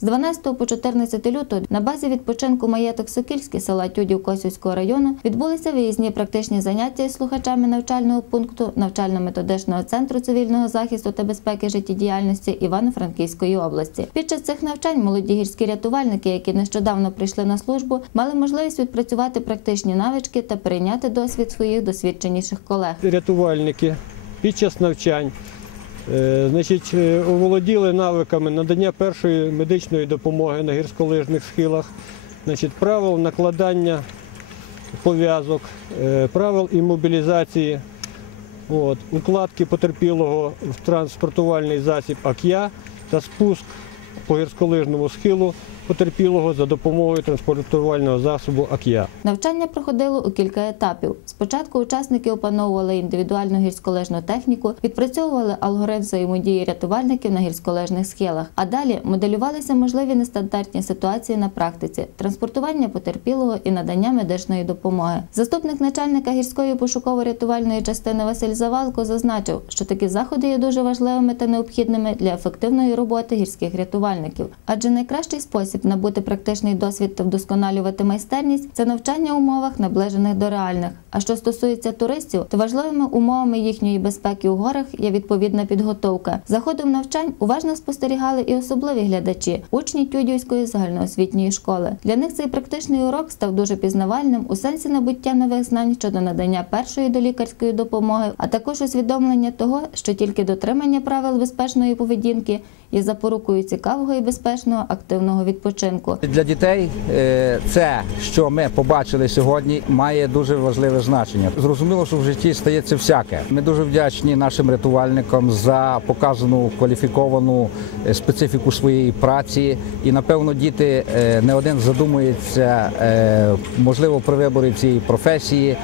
З 12 по 14 лютого на базі відпочинку маєток Сокільський села Тюдів Косівського району відбулися виїзні практичні заняття із слухачами навчального пункту навчально-методичного центру цивільного захисту та безпеки життєдіяльності Івано-Франківської області. Під час цих навчань молоді гірські рятувальники, які нещодавно прийшли на службу, мали можливість відпрацювати практичні навички та перейняти досвід своїх досвідченіших колег. рятувальники під час навчань значить, е, оволоділи навиками надання першої медичної допомоги на гірськолижних схилах, значить, правил накладання пов'язок, е, правил іммобілізації, от, укладки потерпілого в транспортувальний засіб АКЯ та спуск по гірськолижному схилу потерпілого за допомогою транспортувального засобу АКЯ. Навчання проходило у кілька етапів. Спочатку учасники опановували індивідуальну гірськолижну техніку, відпрацьовували алгоритм взаємодії рятувальників на гірськолижних схилах, а далі моделювалися можливі нестандартні ситуації на практиці, транспортування потерпілого і надання медичної допомоги. Заступник начальника гірської пошуково-рятувальної частини Василь Завалко зазначив, що такі заходи є дуже важливими та необхідними для ефективної роботи гірських рятувальників, адже найкращий спосіб набути практичний досвід та вдосконалювати майстерність це навчання в умовах, наближених до реальних. А що стосується туристів, то важливими умовами їхньої безпеки у горах є відповідна підготовка. За ходом навчань уважно спостерігали і особливі глядачі, учні Тюдівської загальноосвітньої школи. Для них цей практичний урок став дуже пізнавальним у сенсі набуття нових знань щодо надання першої долікарської допомоги, а також усвідомлення того, що тільки дотримання правил безпечної поведінки є запорукою цікавого і безпечного активного відпочинку. Для дітей е, це, що ми побачили сьогодні, має дуже важливе значення. Зрозуміло, що в житті стається всяке. Ми дуже вдячні нашим рятувальникам за показану кваліфіковану е, специфіку своєї праці. І напевно діти е, не один задумується, можливо, при виборі цієї професії.